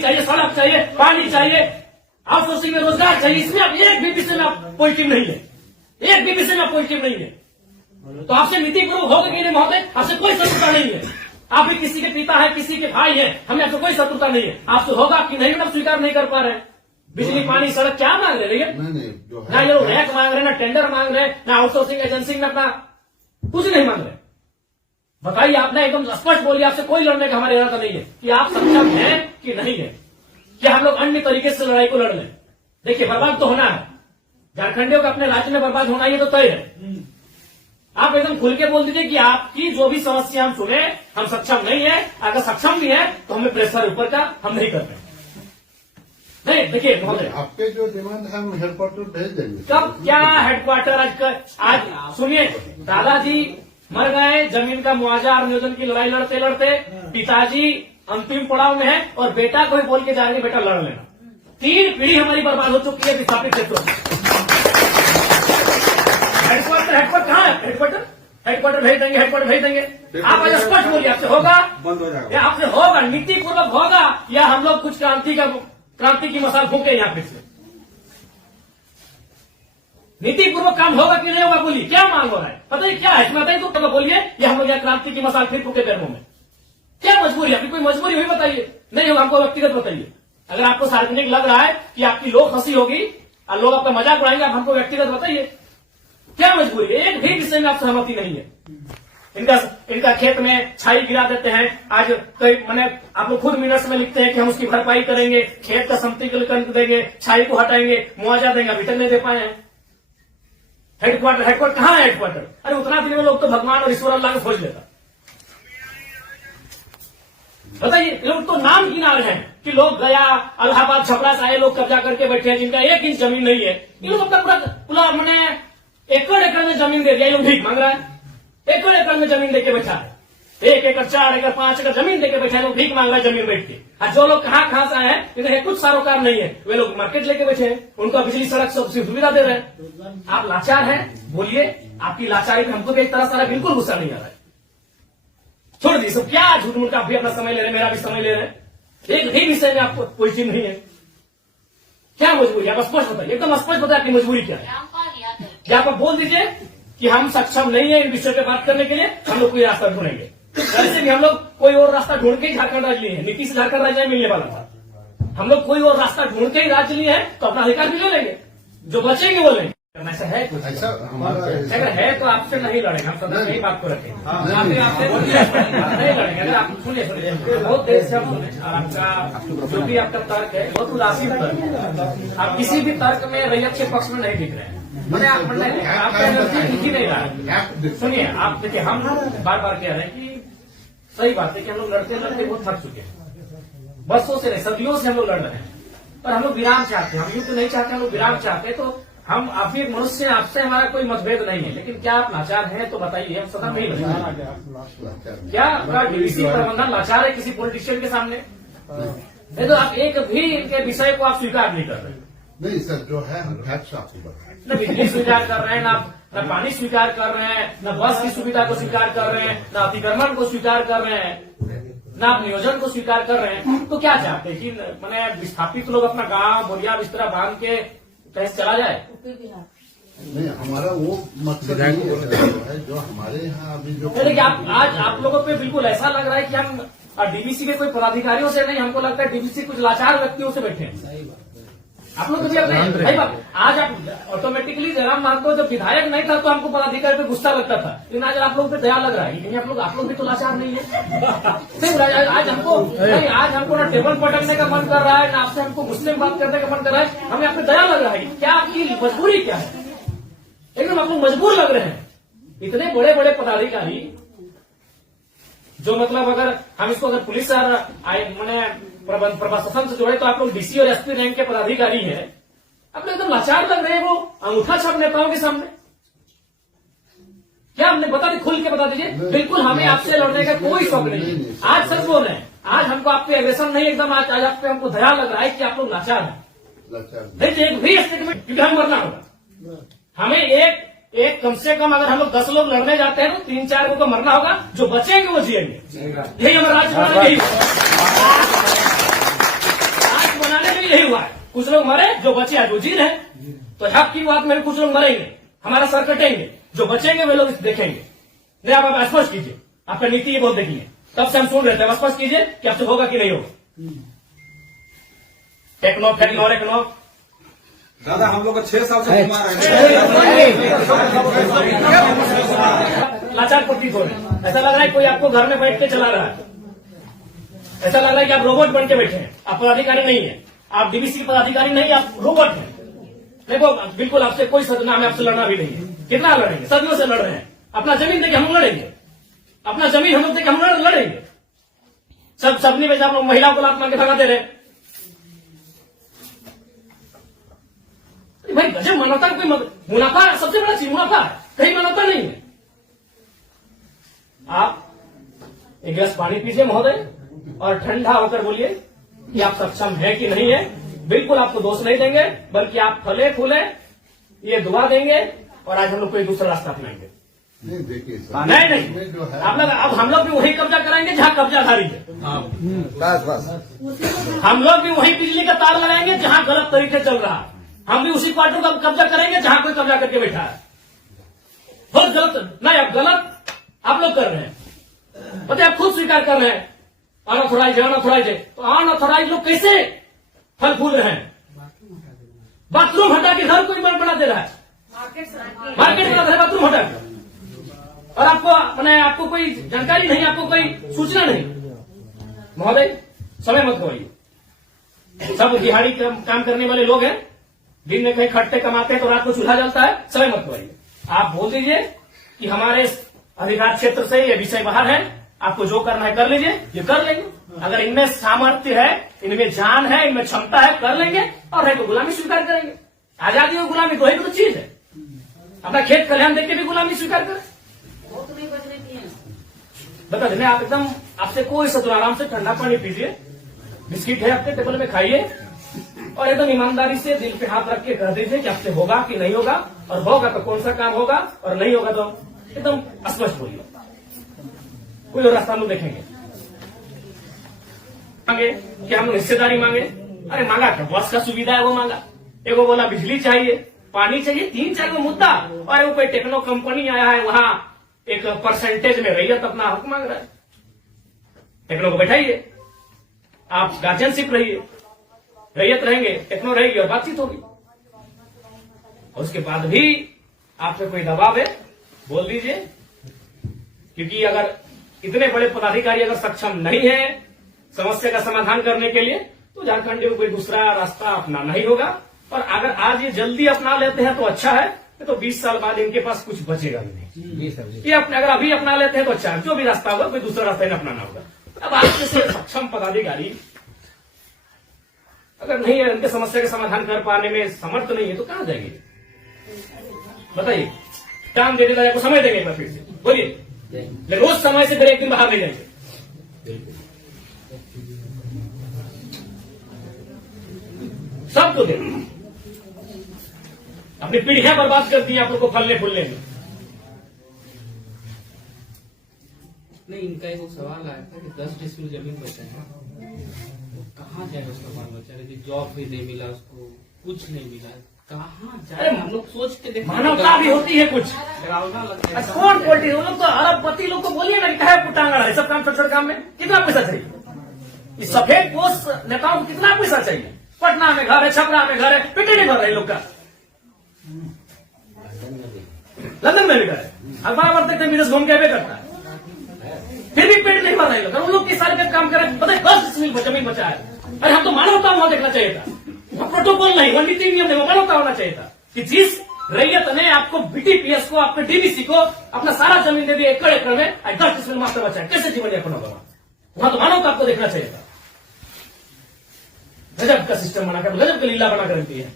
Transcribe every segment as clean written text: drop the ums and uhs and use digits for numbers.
चाहिए, सड़क चाहिए, पानी चाहिए, आउटसोर्सिंग में रोजगार चाहिए, इसमें आप एक भी विषय में आप पॉजिटिव नहीं है, एक भी विषय में आप पॉजिटिव नहीं है। तो आपसे नीतिपूर्वक होगा कि नहीं महोदय, आपसे कोई शत्रुता नहीं है। आप भी किसी के पिता है, किसी के भाई है, हमें आपसे कोई शत्रुता नहीं है। आपसे होगा कि नहीं हम स्वीकार नहीं कर पा रहे हैं। बिजली पानी सड़क क्या मांग रहे हैं? ना ये लोग रैक मांग रहे, ना टेंडर मांग रहे, ना आउटसोर्सिंग एजेंसी में अपना कुछ नहीं मांग रहे। बताइए, आपने एकदम स्पष्ट बोलिए, आपसे कोई लड़ने का हमारा इरादा नहीं है कि आप सक्षम हैं कि नहीं है, कि हम लोग अन्य तरीके से लड़ाई को लड़ लें। देखिए, बर्बाद तो होना है, झारखंडियों का अपने राज्य में बर्बाद होना ये तो तय है। आप एकदम खुल के बोल दीजिए कि आपकी जो भी समस्या हम सुने, हम सक्षम नहीं है। अगर सक्षम भी है तो हमें प्रेशर ऊपर का हम नहीं कर रहे। नहीं, देखिए महोदय, आपके जो डिमांड है हम हेडक्वार्टर भेज देंगे। कब क्या हेडक्वार्टर? आज सुनिए, दादाजी मर गए, जमीन का मुआवजा और नियोजन की लड़ाई लड़ते लड़ते, पिताजी अंतिम पड़ाव में है और बेटा को ही बोल के जाएंगे बेटा लड़ लेना। 3 पीढ़ी हमारी बर्बाद हो चुकी है विस्थापित क्षेत्रों में। हेडक्वार्टर कहाँ है? हेडक्वार्टर भेज देंगे, हेडक्वार्टर भेज देंगे। आप आज स्पष्ट बोलिए, आपसे होगा, बंद हो जाएगा, या आपसे होगा, नीतिपूर्वक होगा, या हम लोग कुछ क्रांति की मसाल फूके यहाँ फिर से? नीतिपूर्वक काम होगा कि नहीं होगा? बोलिए, क्या मांग हो रहा है? पता है क्या है? इसमें बताइए तो बोलिए, या हम लोग यहाँ क्रांति की मसाल फिर फूके पैरों में? क्या मजबूरी है? आपकी कोई मजबूरी हुई बताइए, नहीं होगा हमको व्यक्तिगत बताइए। अगर आपको सार्वजनिक लग रहा है कि आपकी लोग हंसी होगी और लोग आपका मजाक उड़ाएंगे, आप हमको व्यक्तिगत बताइए, क्या मजबूरी है? एक भी विषय में आप सहमति नहीं है। इनका खेत में छाई गिरा देते हैं, आज कई मैंने आप लोग खुद मिनट्स में लिखते हैं कि हम उसकी भरपाई करेंगे, खेत का समतलीकरण देंगे, छाई को हटाएंगे, मुआवजा देंगे, अभी तक नहीं दे पाए हैं। हेडक्वार्टर कहाँ है? हेडक्वार्टर, अरे उतना दिन में लोग तो भगवान और ईश्वर अल्लाह को खोज लेता। बताइए, लोग तो नाम गिना रहे हैं कि लोग गया इलाहाबाद छपरा से आए लोग कब्जा करके बैठे हैं, जिनका 1 इंच जमीन नहीं है। ये लोग अपना पूरा मैंने एकड़ में जमीन दे दिया, ये लोग भीख मांग रहा है। एकड़ में जमीन देके बैठा है, 1 एकड़ 4 एकड़ 5 एकड़ जमीन देके बैठा है, लोग भीख मांग रहा है जमीन बैठ के। और जो लोग कहाँ से आए हैं, इन्हें कुछ सारोकार नहीं है, वे लोग मार्केट लेके बैठे हैं, उनको बिजली सड़क सब सुविधा दे रहे हैं। आप लाचार हैं, बोलिए, आपकी लाचारी में हमको भी एक तरह से बिल्कुल गुस्सा नहीं आ रहा है। छोड़ दी सब, क्या झूठ मूठ का आप भी अपना समय ले रहे हैं, मेरा भी समय ले रहे हैं। एक भी विषय में आपको कोई चीज नहीं है। क्या मजबूरी है? आप स्पष्ट बताइए, एकदम स्पष्ट बताइए आपकी मजबूरी क्या है। क्या आप बोल दीजिए कि हम सक्षम नहीं है इन विषय पे बात करने के लिए, हम लोग कोई रास्ता ढूंढेंगे। वैसे भी हम लोग कोई और रास्ता ढूंढ के ही झारखंड राज्य लिए हैं, नीतीश झारखंड राज्य में मिलने वाला था। हम लोग कोई और रास्ता ढूंढ के ही राज्य लिए हैं, तो अपना अधिकार भी ले लेंगे, जो बचेंगे वो लेंगे। ऐसा है कुछ? ऐसा हमारा अगर है तो आपसे नहीं लड़ेंगे, हम सदा यही बात को रखेंगे। आपसे नहीं लड़ेंगे। अगर आप सुनिए बहुत देर से हम सुने, आपका जो भी आपका तर्क है बहुत उदासीन तर्क है। आप किसी भी तर्क में रैयत के पक्ष में नहीं दिख रहे हैं। मैंने आप आपका दिख ही नहीं रहा है। सुनिए, आप देखिए, हम बार बार कह रहे हैं कि सही बात है कि हम लोग लड़ते लड़ते बहुत थक चुके हैं, बरसों से नहीं सदियों से हम लोग लड़ रहे हैं, पर हम लोग विराम चाहते हैं। हम युद्ध नहीं चाहते, हम लोग विराम चाहते हैं। तो हम आप भी मनुष्य, आपसे हमारा कोई मतभेद नहीं है, लेकिन क्या आप लाचार हैं तो बताइए, हम सदा नहीं लड़ेंगे। क्या आपका डीवीसी प्रबंधन लाचार है किसी पॉलिटिशियन के सामने? नहीं तो आप एक भी इनके विषय को आप स्वीकार नहीं कर रहे। नहीं सर, जो है हम फैक्ट्स आपको बताएं। न बिजली स्वीकार कर रहे हैं, न पानी स्वीकार कर रहे हैं, न बस की सुविधा को स्वीकार कर रहे हैं, न अतिक्रमण को स्वीकार कर रहे हैं, न आप नियोजन को स्वीकार कर रहे हैं। तो क्या चाहते हैं कि मैंने विस्थापित लोग अपना गांव बोरिया बिस्तरा बांध के कहीं चला जाए? नहीं, हमारा वो मकसद है जो हमारे यहाँ अभी जो देखिए, आज आप लोगों पे बिल्कुल ऐसा लग रहा है कि हम डीवीसी के कोई पदाधिकारियों से नहीं, हमको लगता है डीवीसी कुछ लाचार व्यक्तियों से बैठे हैं। आप लोग भी अपने भाई बात, आज आप ऑटोमेटिकली जयराम महतो जब विधायक नहीं था तो हमको पदाधिकारी पे गुस्सा लगता था, लेकिन आज आप लोग पे दया लग रहा है। लेकिन आप लोग भी तो लाचार नहीं है। आज हमको ना टेबल पटकने का मन कर रहा है, ना आपसे हमको गुस्से में बात करने का मन कर रहा है, हमें आप पे दया लग रहा है। क्या आपकी मजबूरी क्या है? एकदम आप लोग मजबूर लग रहे हैं। इतने बड़े बड़े पदाधिकारी जो मतलब अगर हम इसको अगर पुलिस मैंने प्रशासन से जोड़े तो आप लोग डीसी और एसपी रैंक के पदाधिकारी हैं, आप लोग एकदम लाचार लग रहे हैं। वो अंगूठा छाप नेताओं के सामने क्या हमने बता दी, खुल के बता दीजिए। बिल्कुल हमें आपसे लड़ने का कोई शौक नहीं है। आज सच बोल रहे हैं, आज हमको आप पे एग्रेशन नहीं, एकदम आज आप पे हमको दया लग रहा है कि आप लोग लाचार हैं। नहीं तो एक भी स्टेटमेंट, क्योंकि हम मरना होगा। हमें एक कम से कम अगर हम लोग 10 लोग लड़ने जाते हैं तो 3-4 को मरना होगा, जो बचेंगे वो जिएंगे। यही हमारा राज्य बनाना, यही में यही हुआ है, कुछ लोग मरे, जो बचे आज वो जी रहे। तो हक की बात में कुछ लोग मरेंगे, हमारा सर कटेंगे, जो बचेंगे वे लोग देखेंगे। नहीं, आप स्पष्ट कीजिए, आपका नीति ये बहुत देखिए, तब से हम सुन रहे थे, स्पष्ट कीजिए कि आपसे होगा कि नहीं होगा। टेक्नो फेक्नो रेक्नो दादा हम लोग को 6 साल से घुमा रहे हैं। लाचार प्रतीत हो रहे हैं, ऐसा लग रहा है कोई आपको घर में बैठ के चला रहा है, ऐसा लग रहा है कि आप रोबोट बन के बैठे हैं, आप पदाधिकारी नहीं है, आप डीवीसी के पदाधिकारी नहीं, आप रोबोट हैं। देखो बिल्कुल आपसे कोई सदना हमें आपसे लड़ना भी नहीं है, कितना लड़ेंगे, सदियों से लड़ रहे हैं, अपना जमीन देके हम लड़ेंगे, अपना जमीन हम लोग देके हम लड़ेंगे। सब सबनी में जब लोग महिलाओं को लात मार के भगाते रहे, भाई गजब मानवता का कोई मुनाफा सबसे बड़ा चीज मुनाफा है, कहीं मानवता नहीं है। आप एक गिलास पानी पीजिए महोदय और ठंडा होकर बोलिए कि आप सक्षम है कि नहीं है। बिल्कुल आपको दोष नहीं देंगे, बल्कि आप फले फूले ये दुआ देंगे और आज हम लोग कोई दूसरा रास्ता अपनाएंगे। नहीं देखिए नहीं जो है आप लोग, अब हम लोग भी वही कब्जा कराएंगे जहां कब्जाधारी है, बस हम लोग भी वही बिजली का तार लगाएंगे जहां गलत तरीके चल रहा है, हम भी उसी क्वार्टर का कब्जा करेंगे जहां कोई कब्जा करके बैठा है। बहुत गलत, नहीं अब गलत आप लोग कर रहे हैं, पता है, आप खुद स्वीकार कर रहे हैं अनऑथोराइज है। तो अनऑथोराइज लोग कैसे फल फूल रहे हैं? बाथरूम हटा के घर कोई बना दे रहा है, मार्केट बना दे रहा है बाथरूम हटा के, और आपको कोई जानकारी नहीं, आपको कोई सूचना नहीं। महोदय समय मत गवाइए, सब दिहाड़ी काम करने वाले लोग हैं, दिन में कहीं खट्टे कमाते हैं तो रात को चूल्हा जलता है, समय मत गवाइए। आप बोल दीजिए कि हमारे अधिकार क्षेत्र से ये विषय बाहर है, आपको जो करना है कर लीजिए, ये कर लेंगे। अगर इनमें सामर्थ्य है, इनमें जान है, इनमें क्षमता है, कर लेंगे, और है तो गुलामी स्वीकार करेंगे। आजादी और गुलामी दो ही तो चीज है, अपना खेत खलिहान देख के भी गुलामी स्वीकार करें। बता दें, आप एकदम, आपसे कोई सतुर, आराम से ठंडा पानी पीजिए, बिस्किट है आपके टेबल में खाइए, और एकदम ईमानदारी से दिल पे हाथ रख के कह दीजिए कि आपसे होगा कि नहीं होगा, और होगा तो कौन सा काम होगा, और नहीं होगा तो एकदम स्पष्ट बोलिए। कोई और रास्ता हम लोग देखेंगे। मांगे कि हम हिस्सेदारी मांगे, अरे मांगा क्या, बस का सुविधा है वो मांगा, एगो बोला बिजली चाहिए, पानी चाहिए, 3-4 को मुद्दा, और वो कोई टेक्नो कंपनी आया है वहां एक परसेंटेज में रैयत अपना हक मांग रहा है। टेक्नो को बैठाइए, आप गार्जियनशिप रहिए, रैयत रहेंगे, टेक्नो रहेगी और बातचीत होगी। और उसके बाद भी आप पे कोई दबाव है, बोल दीजिए, क्योंकि अगर इतने बड़े पदाधिकारी अगर सक्षम नहीं है समस्या का समाधान करने के लिए, तो झारखंड को कोई दूसरा रास्ता अपनाना ही होगा। और अगर आज ये जल्दी अपना लेते हैं तो अच्छा है, तो 20 साल बाद इनके पास कुछ बचेगा भी नहीं। ये अगर अभी अपना लेते हैं तो अच्छा है, जो भी रास्ता होगा कोई दूसरा रास्ता इन्हें अपनाना होगा। अब आज जैसे सक्षम पदाधिकारी अगर नहीं है, उनके समस्या का समाधान कर पाने में समर्थ नहीं है, तो कहां जाएंगे? बताइए, काम दे देगा, आपको समय देंगे एक बार फिर से बोलिए, रोज समय से फिर एक दिन बाहर नहीं जाएंगे। सबको दे, अपनी पीढ़ियां बर्बाद कर दी आप लोग को फलने फूलने में। नहीं, इनका एक सवाल आया था कि 10 डिसमिल जमीन बचा है, वो कहाँ जाए उसका बाल बच्चा? कि जॉब भी नहीं मिला उसको, कुछ नहीं मिला, कहाँ जाए? हम लोग सोच के देखते, मानवता भी होती है कुछ। डरावना लगता है। कौन पॉलिटिक्स, वो लोग तो अरबपति लोग को बोलिए ना कि कहे पुटांगड़ा है, सब काम छोटे काम में कितना पैसा चाहिए? इस सफेद पोस्ट नेताओं को कितना पैसा चाहिए? पटना में घर है, छपरा में घर है, पेटे नहीं भर रहे लोग का, लंदन में भी घर है, अखबार पढ़ते थे, विदेश घूम के भी करता है, फिर भी पेट नहीं भर रहे लोग। उन लोग किस साल के काम कर रहे हैं, बताए 10 डिसमिल जमीन बचा है। अरे हम तो मानवता वहां देखना चाहिए था, प्रोटोकॉल नहीं, वन नीति नियम नहीं, मानवता होना चाहिए था कि जिस रैयत ने आपको बीटीपीएस को, आपके डीबीसी को अपना सारा जमीन दे दिया एकड़ एकड़ में, 10 डिसमिल मास्टर बचा है, कैसे जीवन यापन होगा? वहां तो मानवता आपको देखना चाहिए था। गजब का सिस्टम बनाकर, गजब का लीला बनाकर रखती है।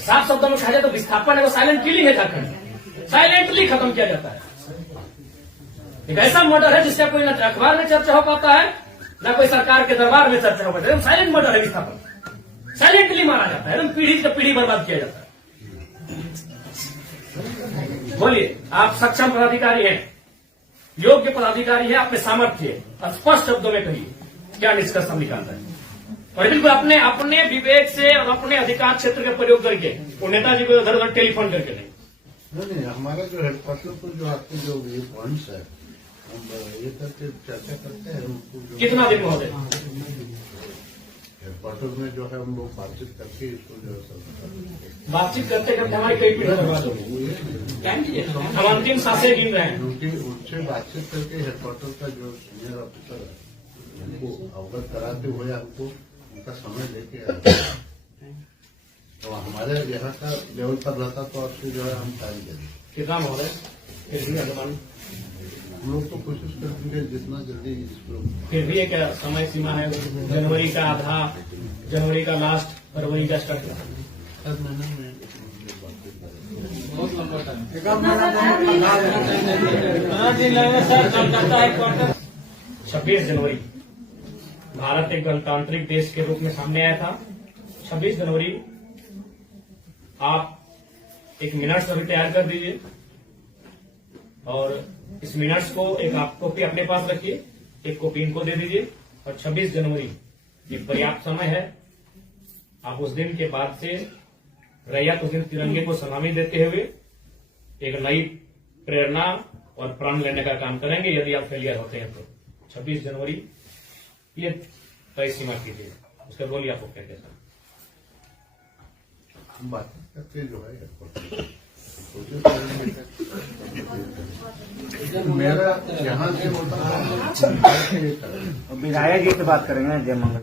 साफ शब्दों में कहा जाए तो विस्थापन है वो साइलेंट किलिंग है, झारखंड साइलेंटली खत्म किया जाता है। एक ऐसा मर्डर है जिसका कोई न अखबार में चर्चा हो पाता है, न कोई सरकार के दरबार में चर्चा हो पाता है। साइलेंट मर्डर है विस्थापन, साइलेंटली मारा जाता है, एकदम पीढ़ी से पीढ़ी बर्बाद किया जाता है। बोलिए, आप सक्षम पदाधिकारी हैं, योग्य पदाधिकारी हैं, आप में सामर्थ्य है, स्पष्ट शब्दों में कहिए क्या निष्कर्ष हम निकालते हैं। और बिल्कुल अपने अपने विवेक से और अपने अधिकार क्षेत्र का प्रयोग करके वो नेताजी को उधर उधर टेलीफोन करके नहीं। हमारा जो हेडक्वार्टर पर जो आपके जो ये पॉइंट्स है हम ये करके चर्चा करते हैं उनको जो कितना दिन महोदय हेडक्वार्टर में जो है हम लोग बातचीत करके इसको जो है सब बातचीत करते करते हमारी कई पीढ़ी बर्बाद होगी। हम अंतिम सांसें गिन रहे हैं। क्योंकि उनसे बातचीत करके हेडक्वार्टर का जो सीनियर ऑफिसर है उनको अवगत कराते हुए हमको उनका समय लेके आते हैं। तो हमारे यहाँ का लेवल पर रहता तो आपसे जो है हम टाइम देंगे। कितना महोदय फिर भी अनुमान हम लोग तो कोशिश करेंगे जितना जल्दी इसको फिर भी एक समय सीमा है, जनवरी का आधा, जनवरी का लास्ट, फरवरी का स्टार्ट। हर महीने में बहुत लंबा टाइम। 26 जनवरी भारत एक गणतांत्रिक देश के रूप में सामने आया था। 26 जनवरी आप एक मिनट्स अभी तैयार कर दीजिए और इस मिनट्स को एक आप कॉपी अपने पास रखिए, एक कॉपी इनको दे दीजिए। और 26 जनवरी ये पर्याप्त समय है। आप उस दिन के बाद से रैयत उस दिन तिरंगे को सलामी देते हुए एक नई प्रेरणा और प्रण लेने का काम करेंगे। यदि आप फेलियर होते हैं तो 26 जनवरी ये तय सीमा कीजिए। उसके बोलिए आपको क्या कहना है। हम बात करके जो है कोशिश करेंगे। मेरा यहाँ से होता है विधायक जी से बात करेंगे जय मंगल।